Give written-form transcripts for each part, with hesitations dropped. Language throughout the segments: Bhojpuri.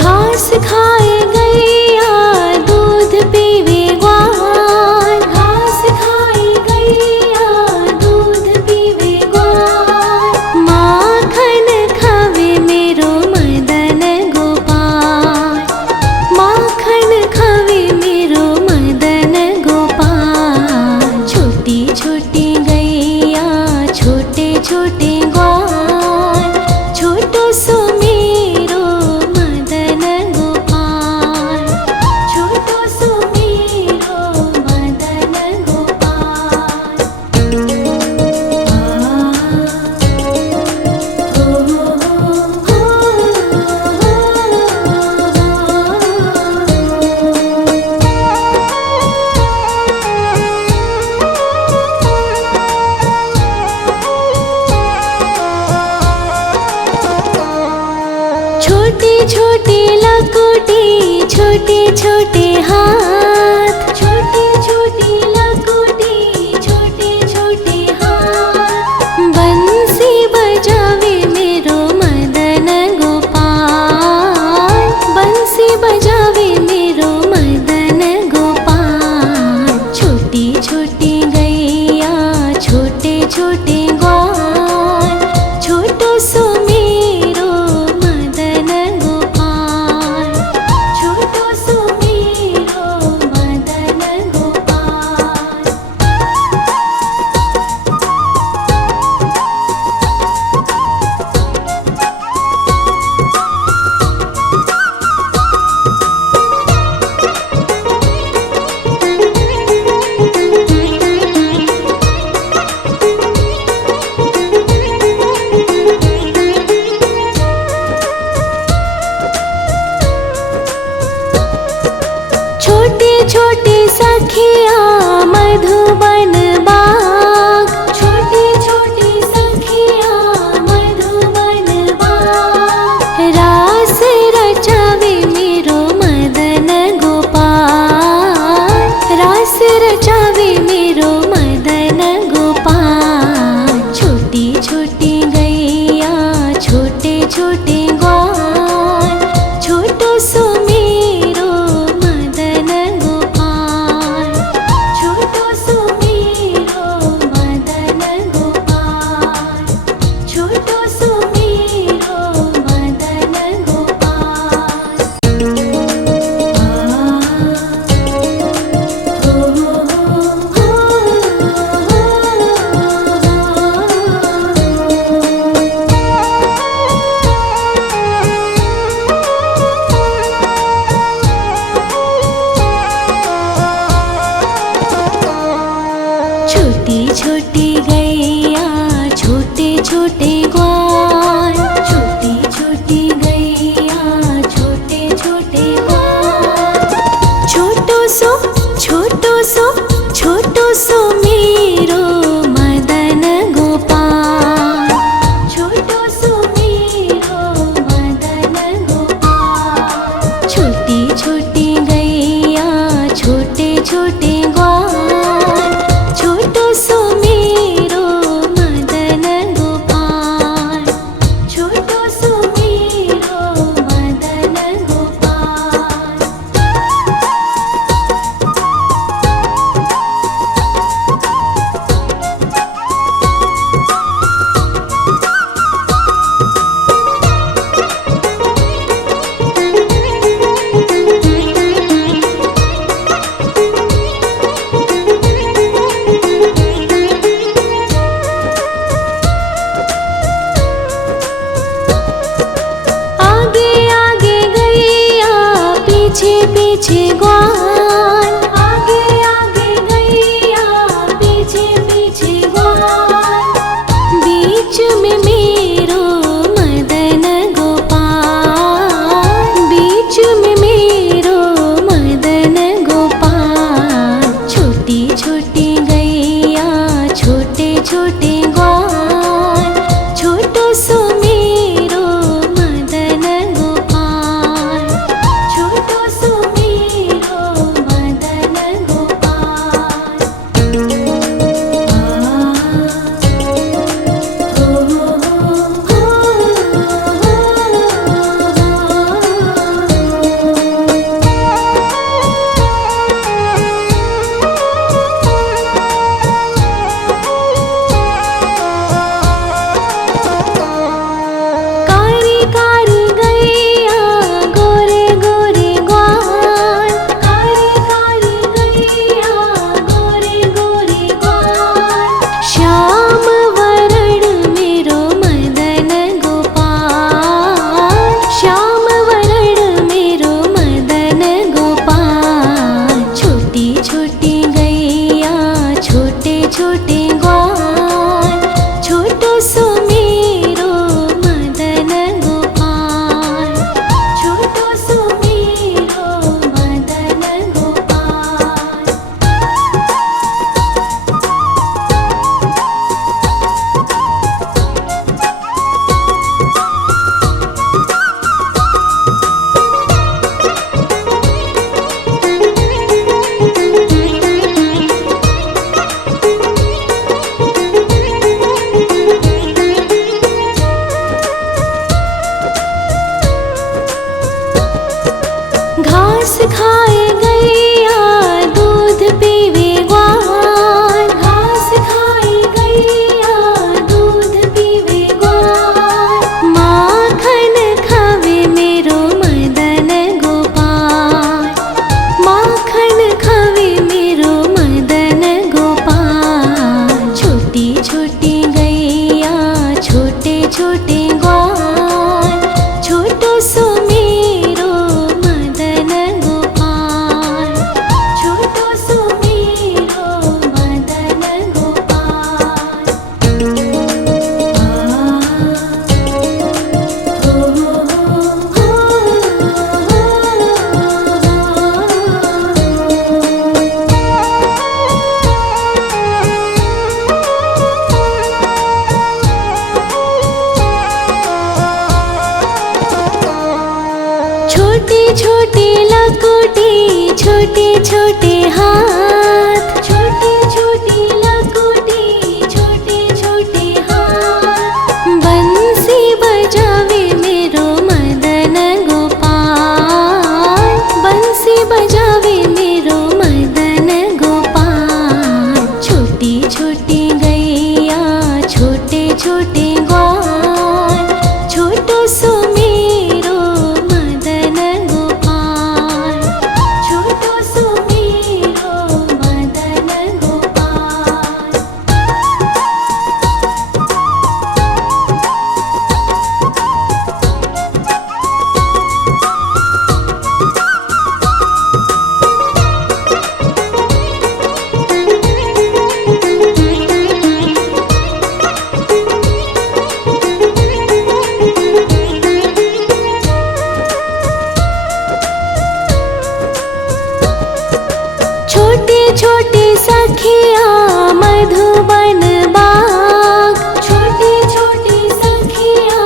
घास खाए गैया दूध पीवे ग्वाल, घास खाए गैया दूध पीवे ग्वाल। माखन खावे मेरो मदन गोपाल, माखन खावे मेरो मदन गोपाल। छोटी छोटी गैया छोटे छोटे ग्वाल, छोटो सो मेरो मदन गोपाल, छोटो सो मेरो मदन गोपाल। छोटी छोटी लकोटी छोटे छोटे हाथ, छोटी छोटी लकोटी छोटे छोटे हाथ। बंसी बजावे मेरो मदन गोपाल, बंसी बजावे मेरो मदन गोपाल। छोटी छोटी गैया छोटे छोटे ग्वाल, छोटो सो मेरो मदन गोपाल, छोटो सो मेरो मदन गोपाल। छोटे छोटे सखिया मधुबन बाग, छोटे छोटे सखिया मधुबन बाग। रास रचावे मेरो मदन गोपाल, रास रचावे मेरो मदन गोपाल। छोटी छोटी गैया छोटे छोटे ग्वाल, छोटो सो मेरो मदन गोपाल, छोटो सो मेरो मदन गोपाल, छोटो सो मेरो मदन गोपाल। छोटी छोटी गैया छोटे छोटे ग्वाल, छोटी छोटी गैया छोटे छोटे ग्वाल। छोटो सो छोटो सो छोटो सो मेरो मदन गोपाल, छोटो सो मेरो मदन गोपाल। छोटी छोटी गैया छोटे छोटे ग्वाल, छोटो सो मेरो मदन गोपाल, छोटो सो मेरो मदन गोपाल। आगे आगे गैया पीछे पीछे ग्वाल, आगे आगे गैया पीछे पीछे ग्वाल। बीच में मेरो मदन गोपाल, बीच में मेरो मदन गोपाल। छोटी छोटी गैया छोटे छोटे ग्वाल, छोटो सो मेरो मदन गोपाल, छोटो सो मेरो घास खाए गैया दूध पीवे ग्वाल, घास खाए गैया दूध पीवे ग्वाल, माखन खावे मेरो मदन गोपाल, माखन खावे मेरो मदन गोपाल। छोटी छोटी गैया छोटे छोटे ग्वाल, छोटो सो मेरो मदन गोपाल, छोटो सो मेरो मदन गोपाल। छोटे छोटे लकोटी छोटे छोटे हाथ, छोटे छोटे लकोटी छोटे छोटे हाथ, बंसी बजावे मेरो मदन गोपाल, बंसी बजावे मेरो मदन गोपाल। छोटी छोटी गैया छोटे छोटे ग्वाल, छोटो सो मेरो मदन गोपाल, छोटो सो मेरो मदन गोपाल। छोटे छोटे सखिया मधुबन बाग, छोटे छोटे सखिया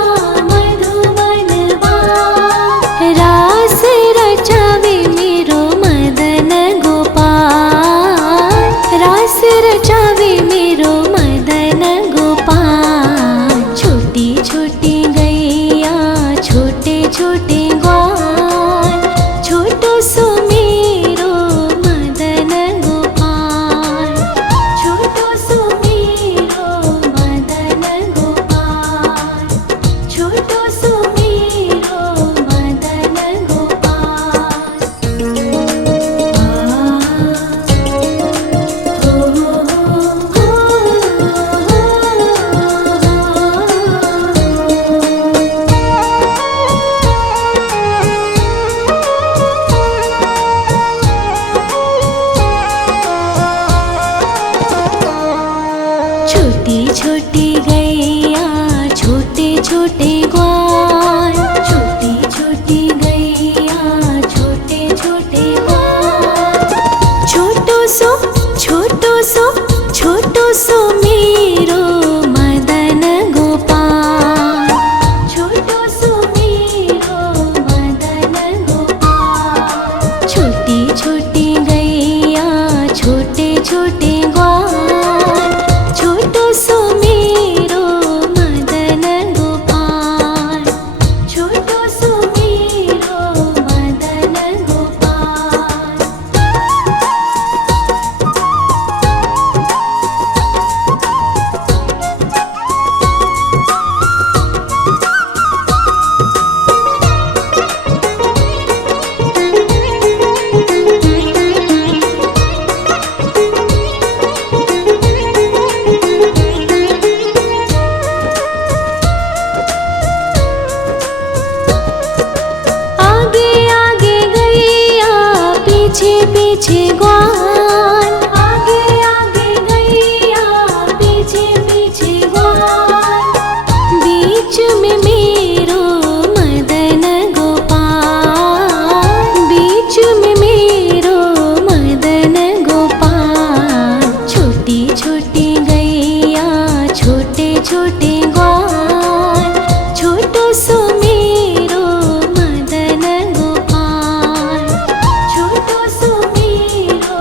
मधुबन बाग, रास रचावे मेरो मदन गोपाल, रास रचावे मेरो मदन गोपाल। छोटी छोटी गैया छोटे छोटे ग्वाल, छोटो सो मेरो मदन गोपाल, छोटो सो मेरो मदन गोपाल, छोटो सो मेरो मदन गोपाल। छोटी छोटी गैया छोटे छोटे ग्वाल, छोटी छोटी गैया छोटे छोटे ग्वाल, छोटो सो छोटो सो छोटो सो मेरो मदन गोपाल, छोटो सो मेरो मदन गोपाल। छोटी छोटी गैया छोटे छोटे ग्वाल, छोटो सो मेरो मदन गोपाल, छोटो सो मेरो मदन गोपाल। आगे आगे गैया पीछे पीछे ग्वाल, आगे आगे गैया पीछे पीछे ग्वाल, बीच में मेरो मदन गोपाल, बीच में मेरो मदन गोपाल। छोटी छोटी गैया छोटे छोटे ग्वाल, छोटो सो मेरो मदन गोपाल, छोटो सो मेरो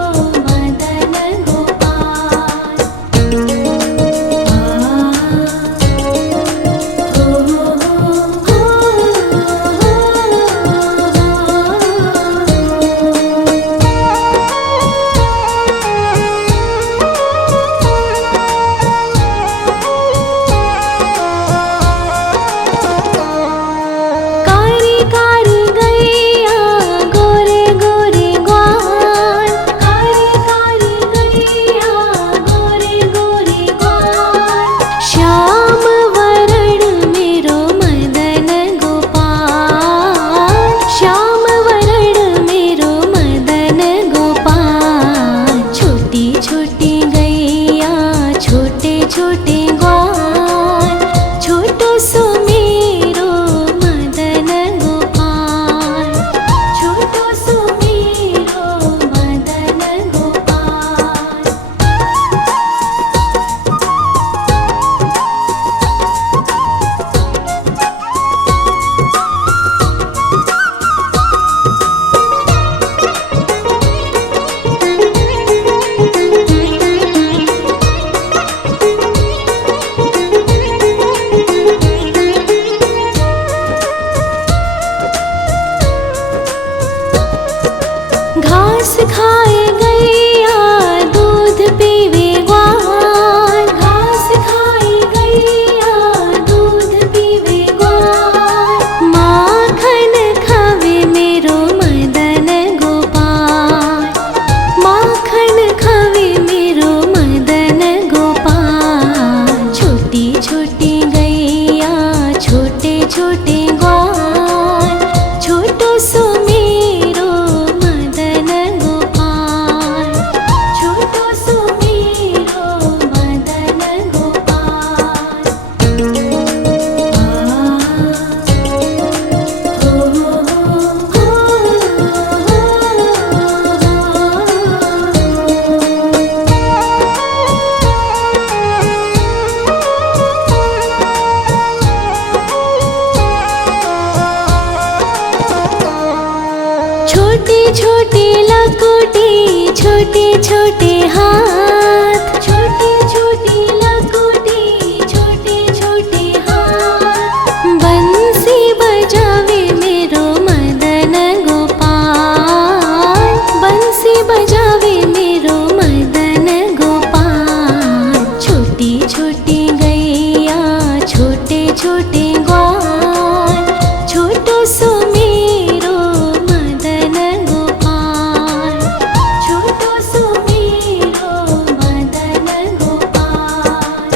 छोटे छोटे लकोटे छोटे छोटे हाथ, छोटे छोटे लकोटे छोटे छोटे हाथ। बंसी बजावे मेरो मदन गोपाल, बंसी बजावे मेरो मदन गोपाल। छोटी छोटी गैया छोटे छोटे ग्वाल, छोटो सो मेरो मदन गोपाल, छोटो सो मेरो मदन गोपाल।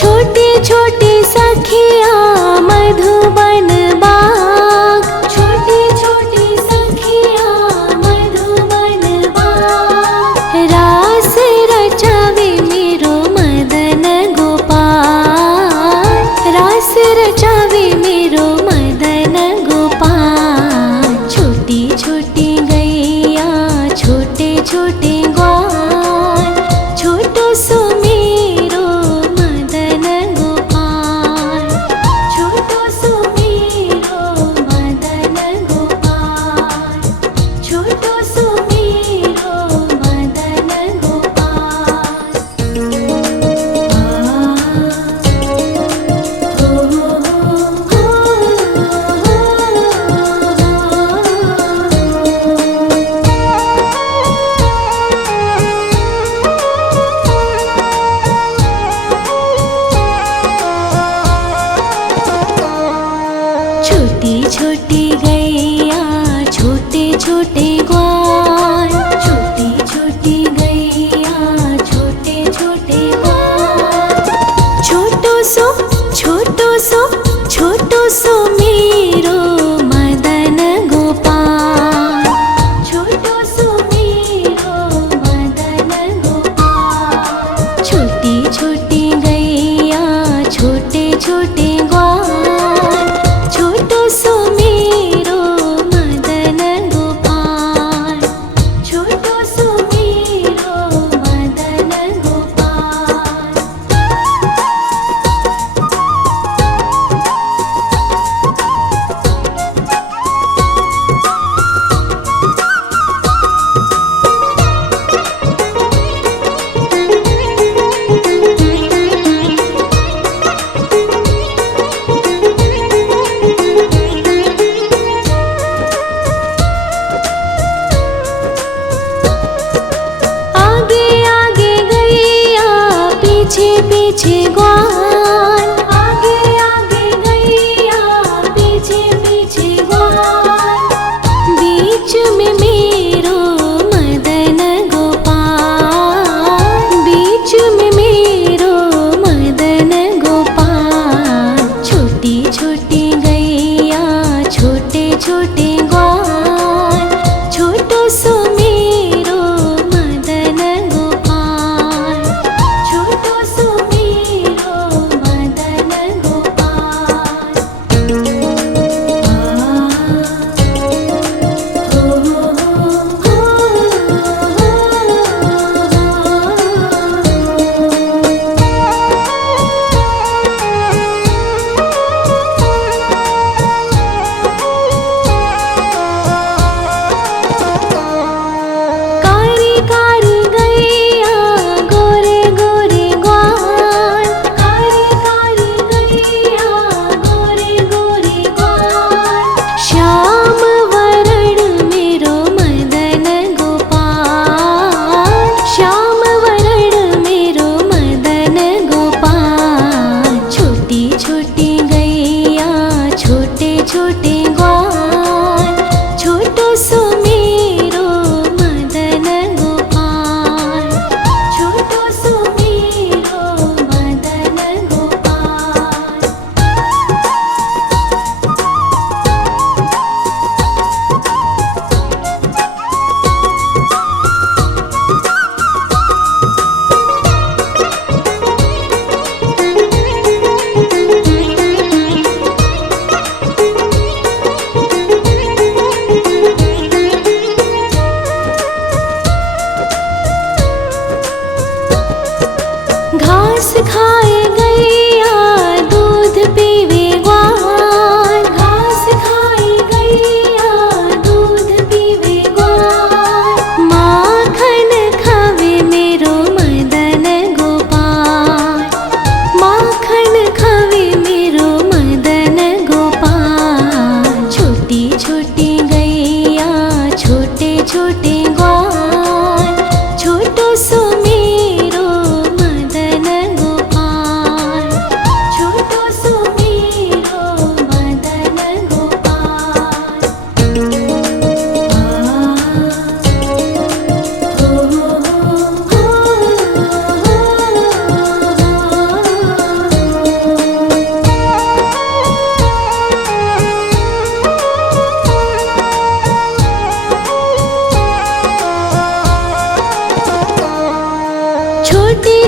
छोटे छोटे सखिया मधुबन बाग, छोटे छोटे सखिया मधुबन बाग। रास रचावे मेरो मदन गोपाल, रास रचावे मेरो मदन गोपाल। छोटी छोटी गैया छोटे छोटे ग्वाल, छोटो सो मेरो मदन गोपाल, छोटो सो मेरो मदन गोपाल, छोटो सो मेरो मदन गोपाल। छोटी छोटी गैया छोटे छोटे ग्वाल, छोटी छोटी गैया छोटे छोटे ग्वाल। छोटो सो छोटो सो छोटो सो मेरो मदन गोपाल, छोटो सो मेरो मदन गोपाल। छोटी छोटी गैया छोटे छोटे ग्वाल, छोटो सो मेरो मदन गोपाल, छोटो सो मेरो मदन गोपाल। आगे आगे गैया पीछे पीछे ग्वाल, आगे आगे गैया पीछे पीछे ग्वाल। बीच में मेरो मदन गोपाल, बीच में मेरो मदन गोपाल। छोटी छोटी गैया छोटे छोटे ग्वाल, छोटो सो मेरो मदन गोपाल, छोटो सो मेरो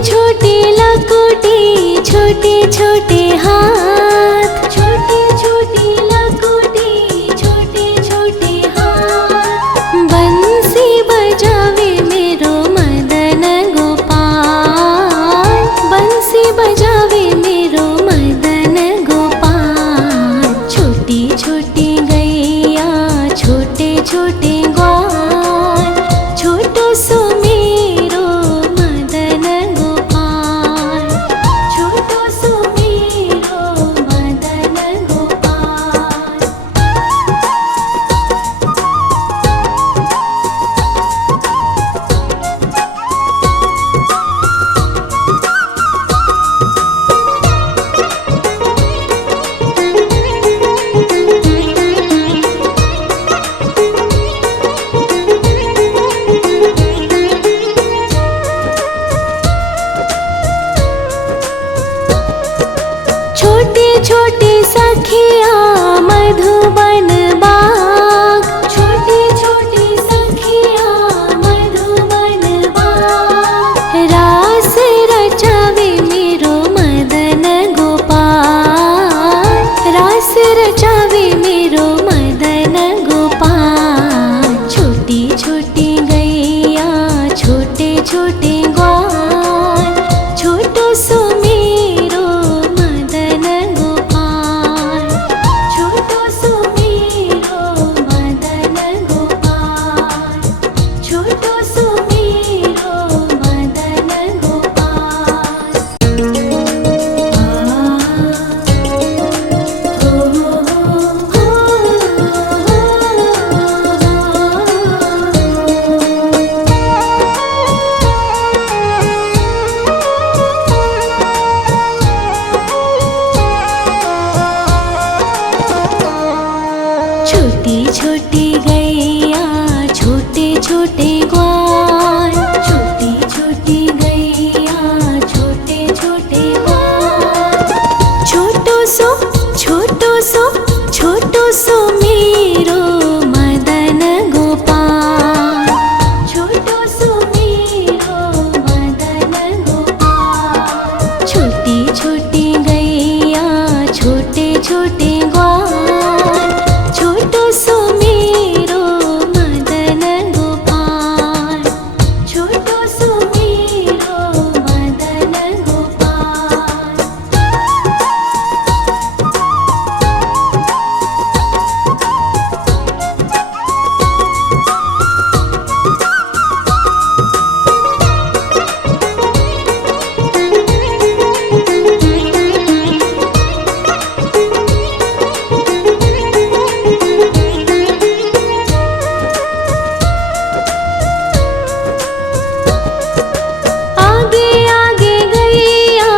छोटी लकुटी छोटे छोटे हाथ, छोटी छोटी लकुटी छोटे छोटे हाथ। बंसी बजावे मेरो मदन गोपाल, बंसी बजावे मेरो मदन गोपाल। छोटी छोटी गैया छोटे छोटे ग्वाल, छोटो सो मेरो मदन गोपाल, छोटो सो मेरो मदन गोपाल। छोटी छोटी सखिया मधुबन बाग, छोटी छोटी सखिया मधुबन बाग। रास रचावे मेरो मदन गोपाल, रास रचावे मेरो मदन गोपाल। छोटी छोटी गैया छोटे छोटे ग्वाल, छोटो सो मेरो मदन गोपाल, छोटो सो मेरो मदन गोपाल, छोटो सो मेरो मदन गोपाल। छोटी छोटी गैया छोटे छोटे ग्वाल, छोटी छोटी गैया छोटे छोटे ग्वाल। छोटो सो छोटो सो छोटो सो मेरो मदन गोपाल, छोटो सो मेरो मदन गोपाल। छोटी छोटी गैया छोटे छोटे ग्वाल, छोटो सो मेरो मदन गोपाल, छोटो सो मेरो मदन गोपाल। आगे आगे गैया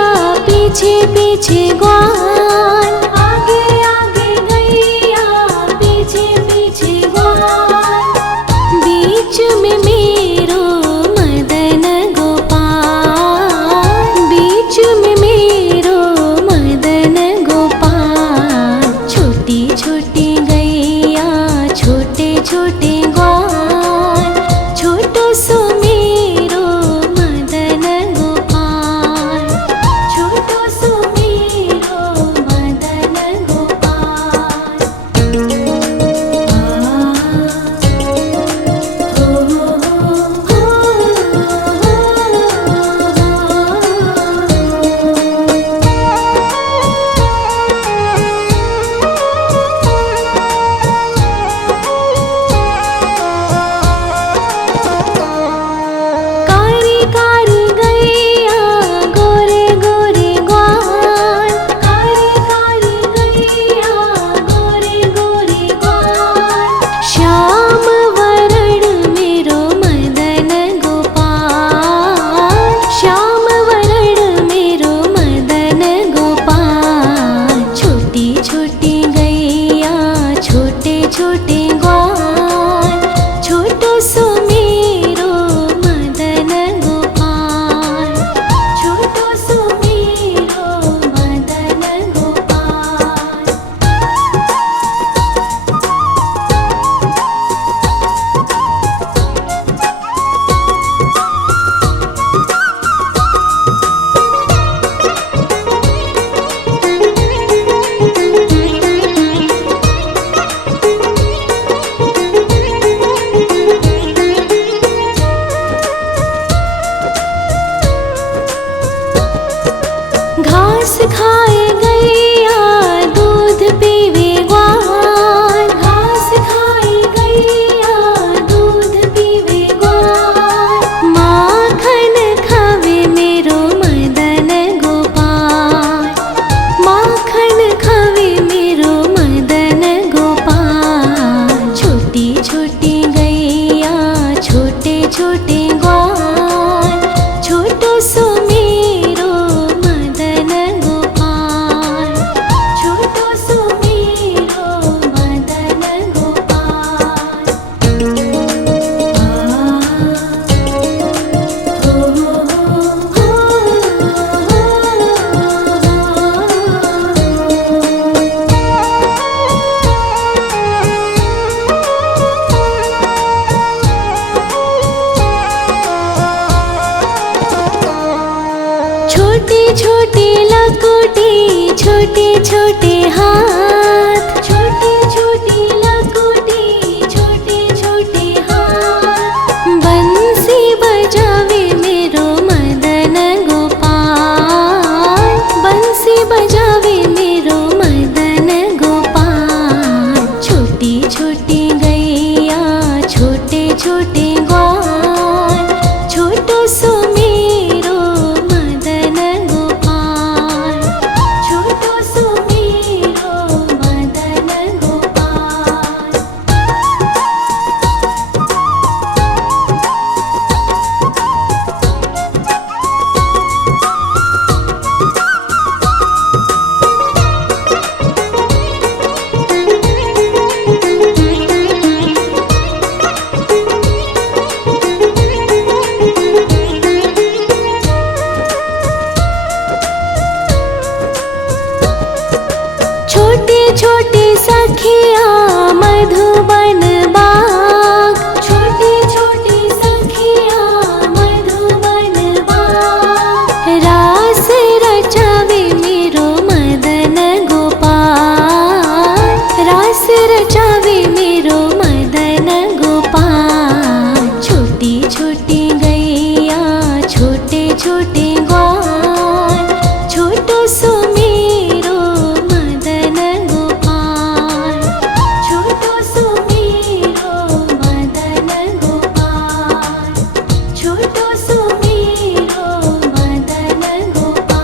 पीछे पीछे ग्वाल, आगे आगे गैया पीछे पीछे ग्वाल। बीच में मेरो मदन गोपाल, बीच में मेरो मदन गोपाल। छोटी छोटी गैया छोटे छोटे ग्वाल, छोटो सो मेरो मदन गोपाल, छोटो सो मेरो खाए गैया दूध पीवे ग्वाल, घास खाए गैया दूध पीवे ग्वाल, माखन खावे मेरो मदन गोपाल, माखन खावे मेरो मदन गोपाल। छोटी छोटी गैया छोटे छोटे ग्वाल, छोटो सो मेरो मदन गोपाल, छोटो सो मेरो मदन गोपाल। छोटी छोटी लकुटी छोटे छोटे हाथ, छोटी छोटी लकुटी छोटे छोटे हाथ, बंसी बजावे मेरो मदन गोपाल, बंसी बजावे मेरो मदन गोपाल। छोटी छोटी गैया छोटे छोटे ग्वाल, छोटो सो मेरो मदन गोपाल, छोटो सो मेरो मदन गोपाल। छोटे छोटे सखिया मधुबन बाग, छोटे छोटे सखिया मधुबन बाग, रास रचावे मेरो मदन गोपाल, रास रचावे मेरो मदन गोपाल। छोटी छोटी गैया छोटे छोटे ग्वाल, छोटो सो मेरो मदन गोपाल, छोटो सो मेरो मदन गोपाल, छोटो सो मेरो मदन गोपाल।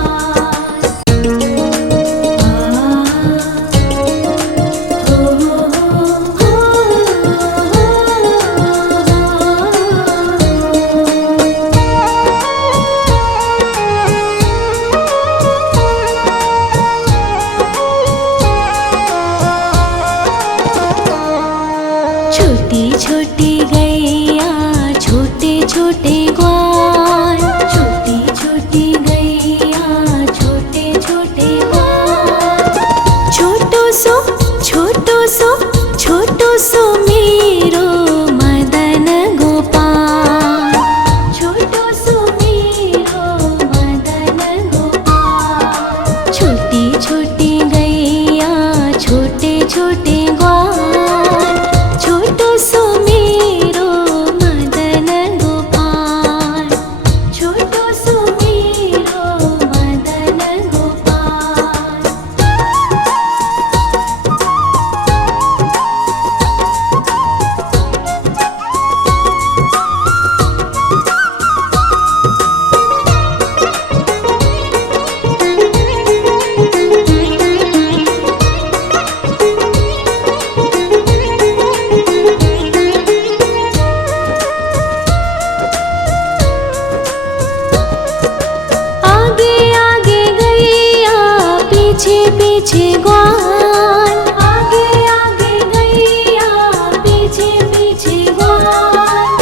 छोटी छोटी गैया छोटे छोटे ग्वाल, छोटी छोटी गैया छोटे छोटे ग्वाल, छोटो सो छोटो सो मेरो मदन गोपाल, छोटो सो मेरो मदन गोपाल। छोटी छोटी गैया छोटे छोटे ग्वाल, छोटो सो मेरो मदन गोपाल, छोटो सो मेरो मदन गोपाल। आगे आगे गैया पीछे पीछे ग्वाल, आगे आगे गैया पीछे पीछे ग्वाल,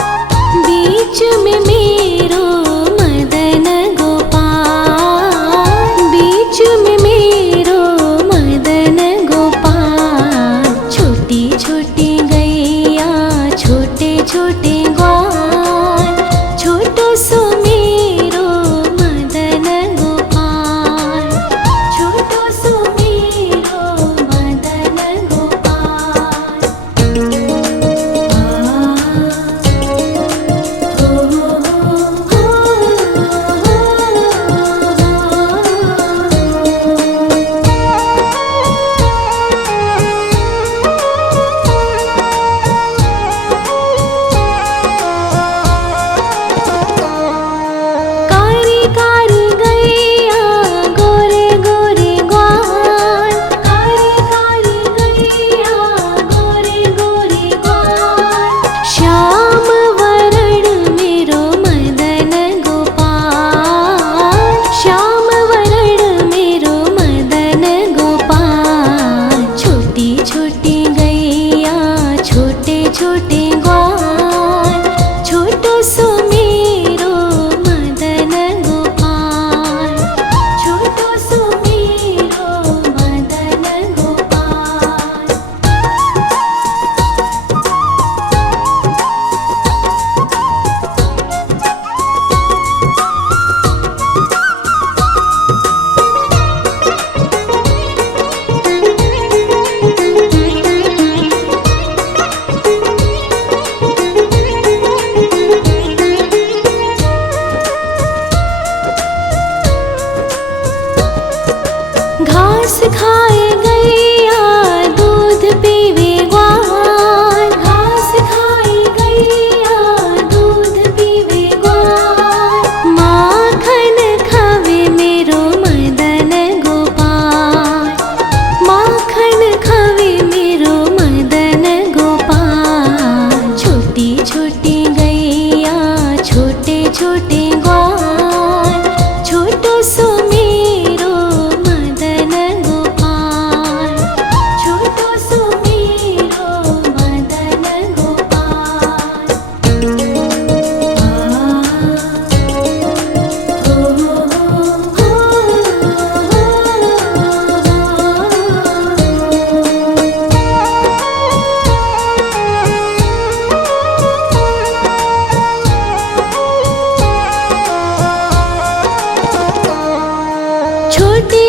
बीच में मेरो मदन गोपाल, बीच में मेरो मदन गोपाल। छोटी छोटी गैया छोटे छोटे ग्वाल, छोटो सो मेरो मदन गोपाल, छोटो सो मेरो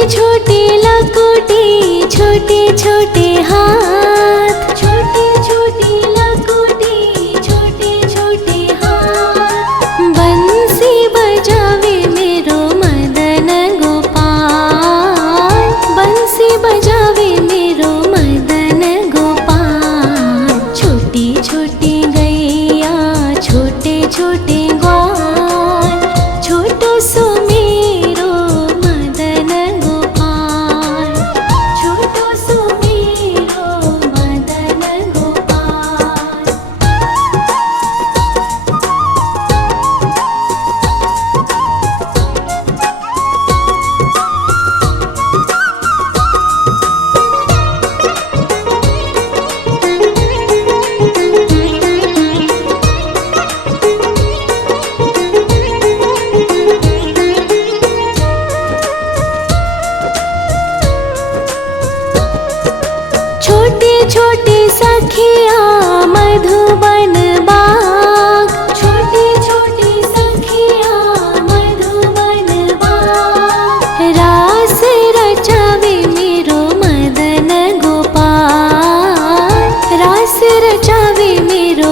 छोटी लकोटी, छोटे छोटे हाथ, छोटी छोटी लकोटी, छोटे छोटे हाथ। बंसी बजावे मेरो मदन गोपाल, बंसी बजावे मेरो मदन गोपाल। छोटी छोटी गैया, छोटे छोटे ग्वाल, छोटो सो मेरो मदन गोपाल, छोटो सो मेरो मदन गोपाल। छोटे छोटे सखिया मधुबन बाग, छोटे छोटे सखिया मधुबन बाग। रास रचावे मेरो मदन गोपाल, रास रचावे मेरो